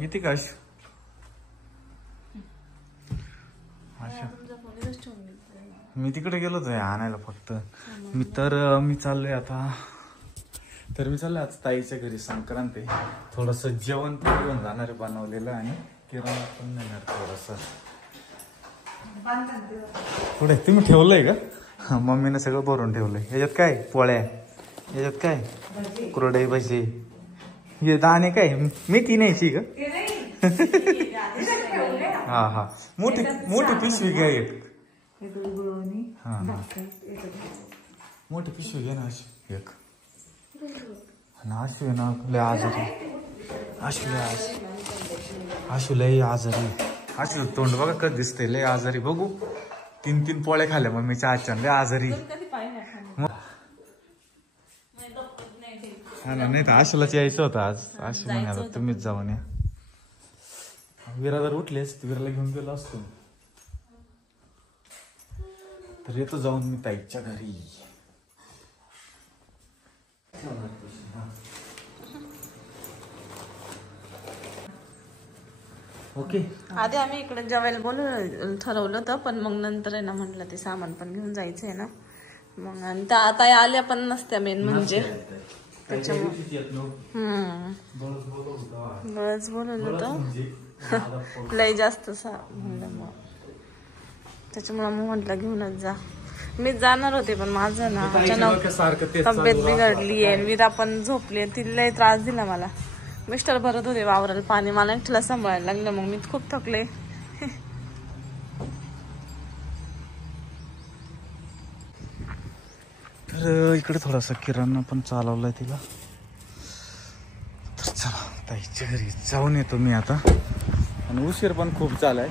येते का अशी? मी तिकडे गेलो होतो आणायला फक्त. मी चाललोय आता. मी चाललोय आज ताईच्या घरी, संक्रांत आहे. थोडस जेवण पण घेऊन जाणार आहे बनवलेलं आणि किराणा पण नेणार थोडस. पुढे तुम्ही ठेवलंय का? मम्मीने सगळं भरून ठेवलंय. याच्यात काय पोळ्या, याच्यात काय कुरडई भजी, हे दाणे काय मेथी न्यायची का? हा हा मोठी मोठी पिशवी घ्या एक. हा मोठी पिशवी घ्या ना अशी एक. आशू ना लय आजारी, आशू लय आजारी. आशू तोंड बघा कधी दिसतंय लय आजारी. बघू 3 पोळ्या खाल्ल्या मम्मीच्या आजच्या, लय आजारी. हा ना, नाही तर आशूलाच यायचं होतं आज. आशू म्हणे आता तुम्हीच जाऊन या. विरा जर उठलेच विराला घेऊन गेलो असतो. तर येतो जाऊन मी ताईच्या घरी. ओके. आधी आम्ही इकडे जेवायला बोलून ठरवलं होतं, पण मग नंतर आहे ना म्हटलं ते सामान पण घेऊन जायचंय ना. मग आणि त्या आता आल्या पण नसत्या मेन म्हणजे. त्याच्यामुळे बळच बोलवलं होतं लय जास्त म्हणलं. मग त्याच्यामुळे मग म्हटलं घेऊनच जा. मी जाणार होते पण माझं ना अचानक तब्येत बिघडली आहे. विरा पण झोपली, तिला लय त्रास दिला मला. मिस्टर भरत होते वावराला पाणी, मला एकटीला सांभाळायला लागलं. मग मी खूप थकले. तर इकडे थोडासा किराणा पण चालवलाय तिला. तर चला ताईच्या घरी जाऊन येतो मी आता. आणि उशीर पण खूप झालाय,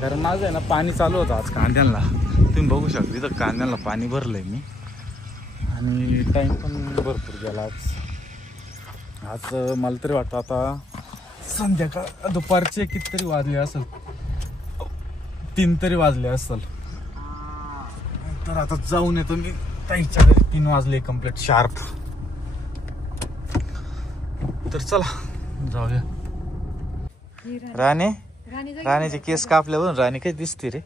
कारण माझं आहे ना पाणी चालू होतं आज कांद्यांना. तुम्ही बघू शकता इथं कांद्यांना पाणी भरलंय मी. आणि टाइम पण भरपूर गेला आज मला तरी वाटतं आता संध्याकाळ दुपारचे कितीतरी वाजले असेल, 3 तरी वाजले असेल. तर आता जाऊन येतो मी ताईच्या घरी. 3 वाजले कम्प्लीट शार्प. तर चला जाऊया. राणीचे केस कापल्यावरून राणी काय दिसते रे?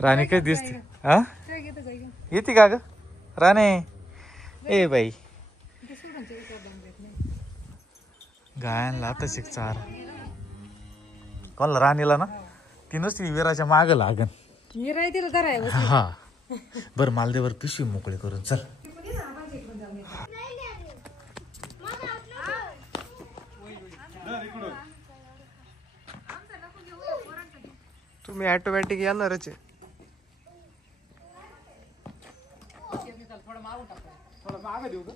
राणी काय दिसते? हा येते का ग राणे? ए बाई गायनला आता शिक चार कोणला राणीला ना, ती नुसती विराच्या माग लागन. हा बर मालदेवर पिशवी मोकळी करून चल. तुम्ही ऑटोमॅटिक येणारच आहे. थोडं मागे देऊ का?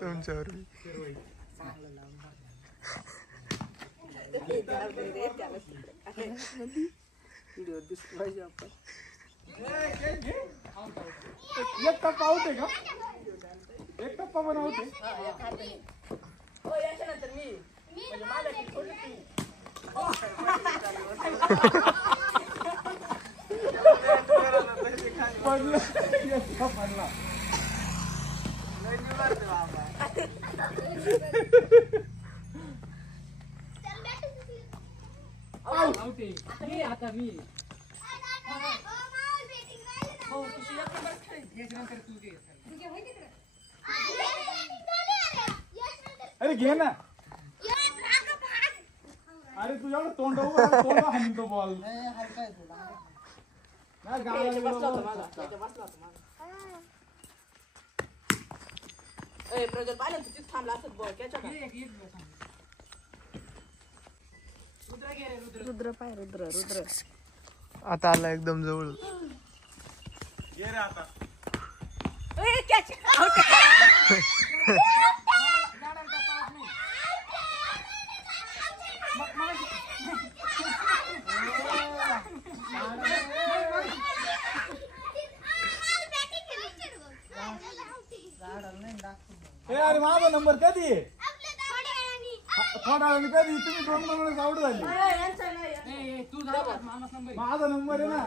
तुमच्यावर एक टप्पा होते का? एक टप्पा बनवते. अरे घे ना. अरे तू एवढं तोंड हाणतो बॉल. रुद्र पाय रुद्र रुद्र आता आला एकदम जवळ. घे रे आता. अरे माझा नंबर कधी आहे? थोडा वेळ कधी तुम्ही 2 बनवण्यास आवड झाली. माझा नंबर आहे ना.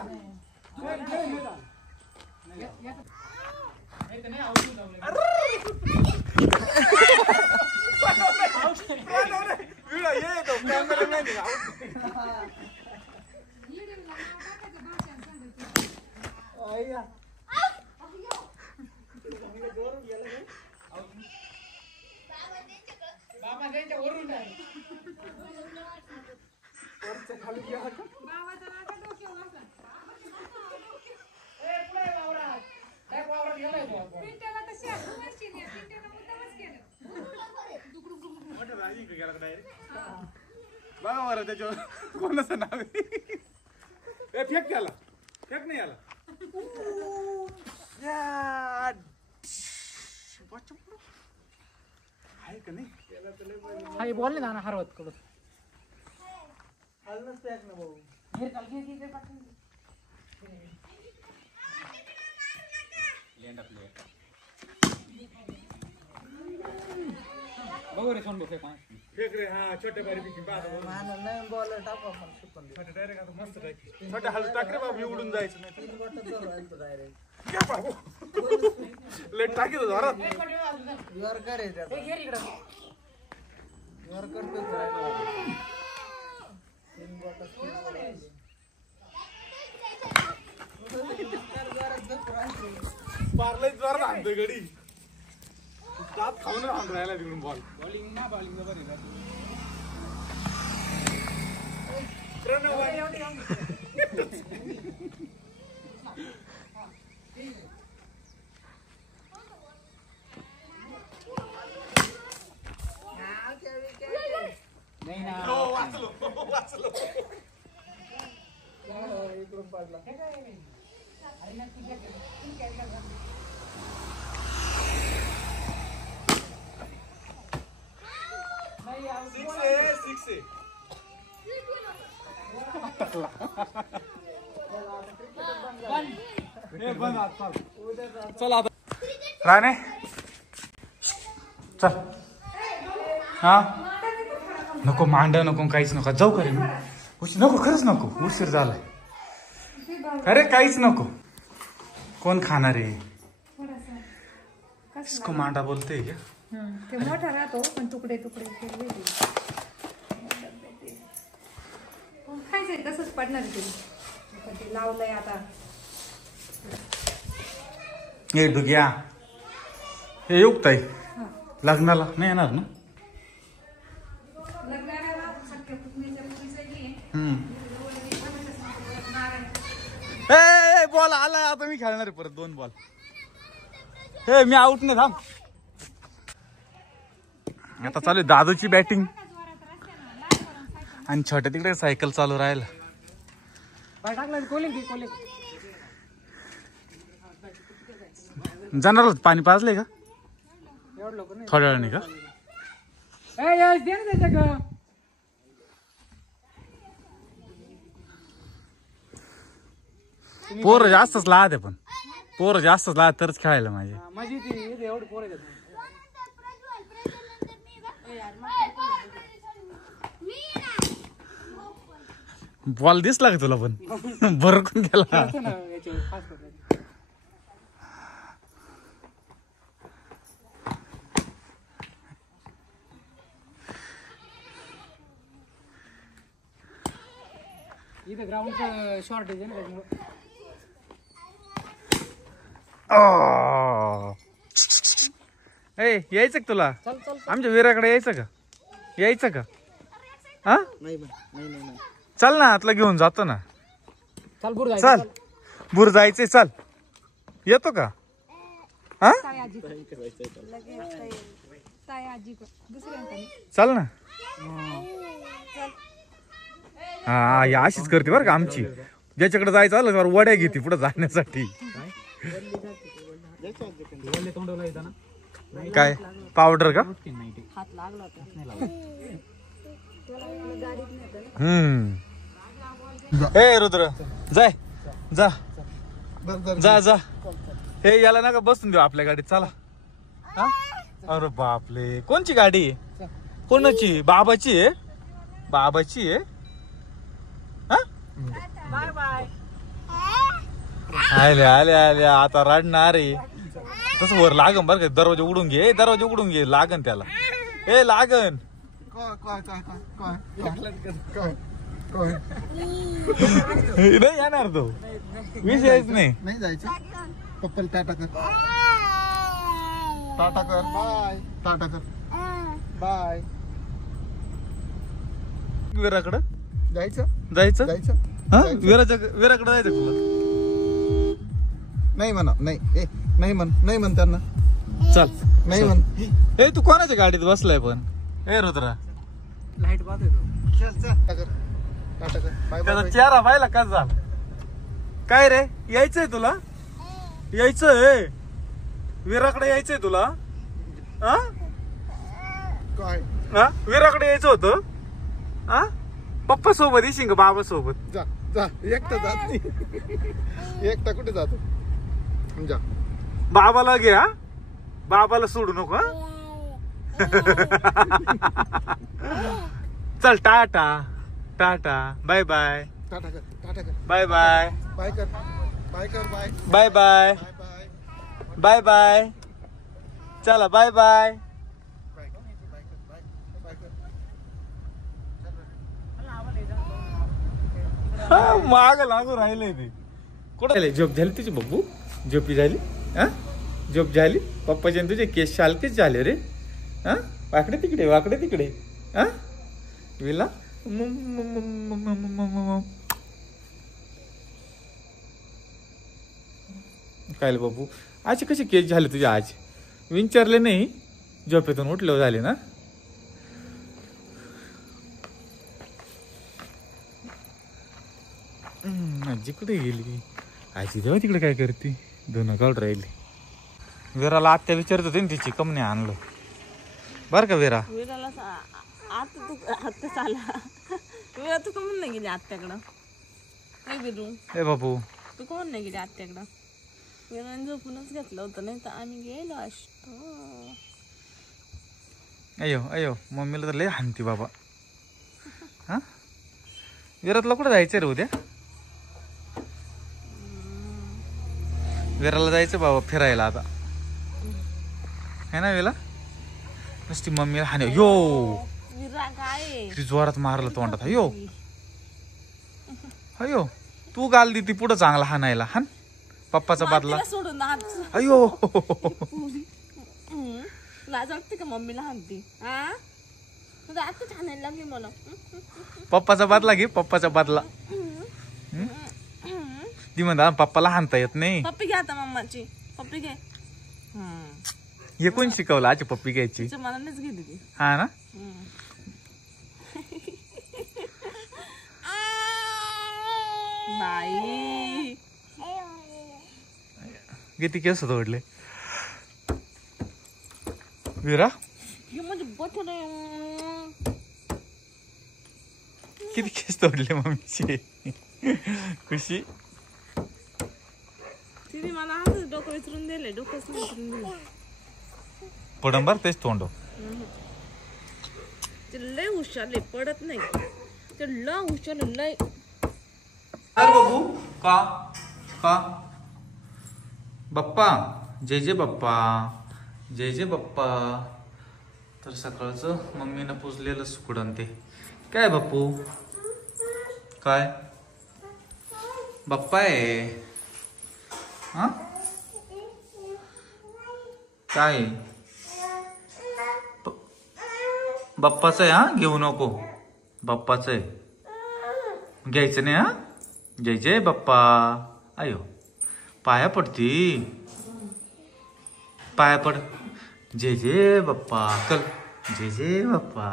बघा बरं त्याच्यावर कोणाचं नाव आहे. फेक केला फेक नाही आला. आहे का नाही बोलले ना हरवत कडून फेक रे. हा छोट्या बारी पिकी डायरेक्ट आता मस्त टाकी छोट्या हलू टाक रे बाबा. उडून जायचं नाही लेट टाकी तो जोरात. पार्लय जोरात आणतोय गडी. दात खाऊन आणून राहिला तिकडून बॉल. बॉलिंग ना बॉलिंग बरोबर नाही ना. वाचलो वाचलो. इकडून पडला. चल आता राणे चल. हा नको मांड नको काहीच नको. जाऊ का रे मी. उशीर नको खरंच नको. उशीर झालाय. अरे काहीच नको. कोण खाणार आहे. इसको मांडा बोलते क्या. ते मोठा राहतो पण तुकडे तुकडे खायचंय तसंच पडणार ते लावलंय आता. हे डुग्या हे युक्त आहे. लग्नाला नाही येणार ना. बॉल आलाय आता. मी खेळणार आहे परत 2 बॉल. हे मी आउट नाही. थांब आता चालू आहे दादूची बॅटिंग आणि छोट्या तिकडे सायकल चालू राहील. जाणार पाणी पाजलंय का थोड्या वेळाने का. पोरं जास्तच लाद आहे. पण पोरं जास्तच लाद तरच खेळायला माझे. बॉल दिसला का तुला. पण बरकून गेला. इथं ग्राउंडचं शॉर्टेज आहे ना त्याच्यामुळे. यायचं का तुला. आमच्या वीराकडे यायचं का. यायचं का. हा चल ना आतला घेऊन जातो ना. चल बुर जायचंय. चल येतो का. हा चल ना. हा या अशीच करते बरं का आमची. ज्याच्याकडे जायचं आलं तर वड्या घेते पुढे जाण्यासाठी. काय पावडर का. ए रुद्र जाय जा जा जा. हे याला नका बसून देऊ आपल्या गाडीत. चला. अरे बापले कोणची गाडी आहे. कोणाची? बाबाची आहे? बाबाची आहे? आले आले आले आता रडणार आहे. तसं वर लागन बरं का, दरवाजा उडून घे, दरवाजा उडून घे, लागन त्याला. ए लागन. नाही येणार तो, विषयच नाही जायचं. पप्पाला टाटा कर, टाटा कर, बाय, टाटा कर, बाय. विराकडं जायचं जायचं. जायचं. हा विराकडे जायचं तुला? नाही म्हणा, नाही नाही म्हण त्यांना. चल नाही म्हण. ए तू कोणाच्या गाडीत बसलाय पण? ए रुद्रा, लाईट पाहतोय तो. टाटा कर, टाटा कर, बाय त्याचा बाय. चेहरा पाहिला का झाला? काय रे, यायचंय तुला? यायचंय विराकडे, यायचंय तुला? हा काय? हा विराकडे यायचं होतं? हा पप्पा सोबत येशील का बाबा सोबत? जा जा, एकटा जात नाही. एकटा कुठे जातो? जा. बाबाला घे, हा बाबाला सोडू नको. हा? चल टाटा टाटा, बाय बाय, टाटा कर, टाटा कर, बाय बाय, बाय कर, बाय कर, bye bye bye, bye bye bye bye. चला बाय बाय. बाय कर, बाय कर, बाय बाय कर. माग लागू राहिले ते. कुठे झोप झाली तुझी बब्बू? झोपी झाली? हा झोप झाली? पप्पाचे तुझे केस शालकेच झाले रे. हा वाकडे तिकडे, वाकडे तिकडे. हा विला काय बाबू, आज कसे केस झाले तुझे? आज विचारले नाही? झोपेतून उठले झाले ना? आजी कुठे गेली? आजी तेव्हा तिकडे काय करते? दोन काढ राहिली. विराला आत्या विचारत होते ना तिची, कम नाही आणलं बरं का विरा? विराला आता तू आत्या चाला. विरा तू कमून नाही गेली आत्याकडं? नाही बिरू, ए बाबू, तू कोण नाही गेली आत्याकडं? विराने झोपूनच घेतलं होतं, नाही तर आम्ही गेलो असतो. अयो अयो, मम्मीला तर लय हानती बाबा. हा विरातला कुठं जायचं रे उद्या? विराला जायचं बाबा फिरायला आता, है ना विला? नुसती मम्मीला हाने. यो विरा काय किती जोरात मारलं तोंडात. अयो अयो, तू गाल दी ती पुढं चांगला हाणायला. हान पप्पाचा बदला. सोडून हात. अयो लाज वाटते का मम्मीला हाणती? हा तुझं आताच हाणायला लागली मला. पप्पाचा बदला घे, पप्पाचा बदला. ती म्हणता पप्पाला हाणता येत नाही. पप्पी घ्या आता मम्माची. पप्पी घे. हे कोण शिकवलं आजी पप्पी घ्यायची? तिच्या मनानेच घेतली ती. हा ना. बाई किती केस तोडले विरा? हे म्हणजे बटन किती केस तोडले मम्मीचे? खुशी तिने मला हात डोकं विचारून दिले, डोकंच नाही विचारून दिलं. पडंबर तेच तोंड. ते लय हुशार पडत नाही. ते लय हुशार लय. अरे बाबू, का का बाप्पा, जय जय बाप्पा, जय जय बाप्पा. तर सकाळचं मम्मीनं पुजलेलं सुकडन ते काय बाप्पू? काय बाप्पा आहे? हा काय बाप्पाचं आहे? हा घेऊ नको, बाप्पाचं आहे, घ्यायचं नाही. हा जय जय बाप्पा. अयो पाया पडती, पाया पड. जय जय बाप्पा कल, जय जय बाप्पा.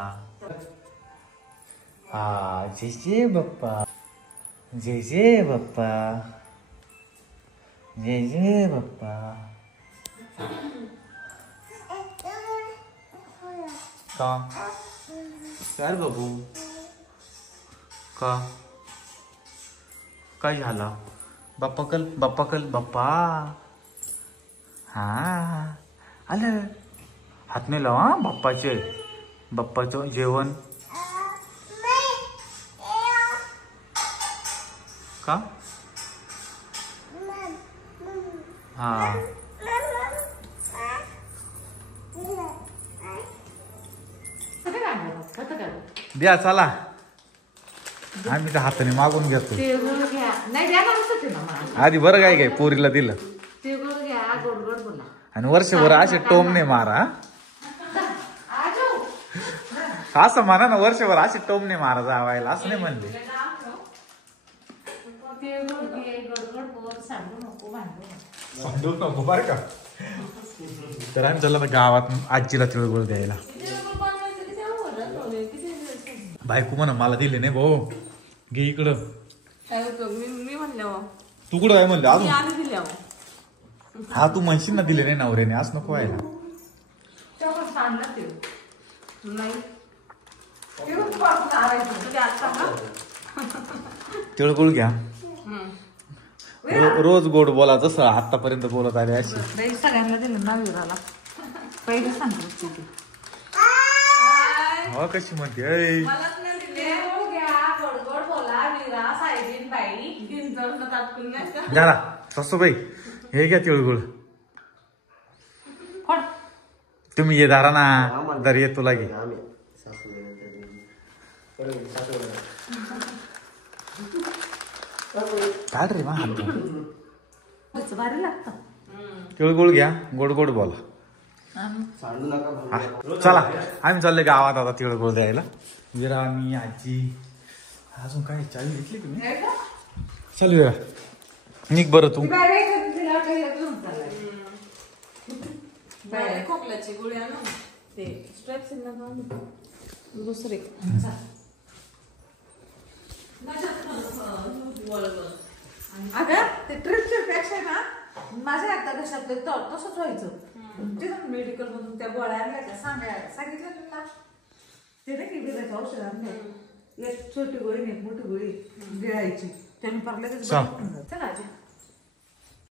हा जय जय बाप्पा, जय जय बाप्पा, जय जय बाप्पा. का काय बाबू? का काय झाला? बाप्पा कल, बाप्पा कल, बाप्पा. हा आलं हात नाही लावा बाप्पाचे. बाप्पाचं जेवण का हा द्या चला आम्ही तर हाताने मागून घेतो आधी बरं काय काय पोरीला दिलं आणि वर्षभर असे टोमणे मारा असं म्हणा ना वर्षभर असे टोमणे मारा जावायला असं नाही म्हणले सांडू नको बर का तर आम्ही चालला गावात आजीला तिळगुळ द्यायला बायको म्हणा मला दिले नाही भाऊ घे इकडं मी म्हणलं तू कुठं काय म्हणलं अजून आधी दिल्या हा तू म्हणशील ना दिले नाही नवऱ्याने असं नको व्हायला तिळगुळ घ्या रोज गोड बोला जसं आतापर्यंत बोलत आले अशी सगळ्यांना दिलं ना विराला पहिले सांगतो हो कशी म्हणते ऐ. जरा सासूबाई हे घ्या तिळगुळ तुम्ही ये दारा ना दर ये तुला घे काढ रे मा हात भारी लागतं तिळगुळ घ्या गोड गोड बोला हा, चला आम्ही चालले गावात आता तिळगुळ द्यायला विरा मी आजी अजून काय चावी घेतली तुम्ही चल विरा निघ बरं तू खोकल्याची गोळी आणू ते स्ट्रेप्स दुसरे अगं ते ट्रिपच्या पेक्षा ना माझ्या आता कशात तसंच व्हायचं तिथं मेडिकल मधून त्या गोळ्या आणल्या सांगितलं तुला ते नाही की बिलाचं औषध आणलं एक छोटी गोळी नाही मोठी गोळी गिळायची त्याने परत लगेच चला आजी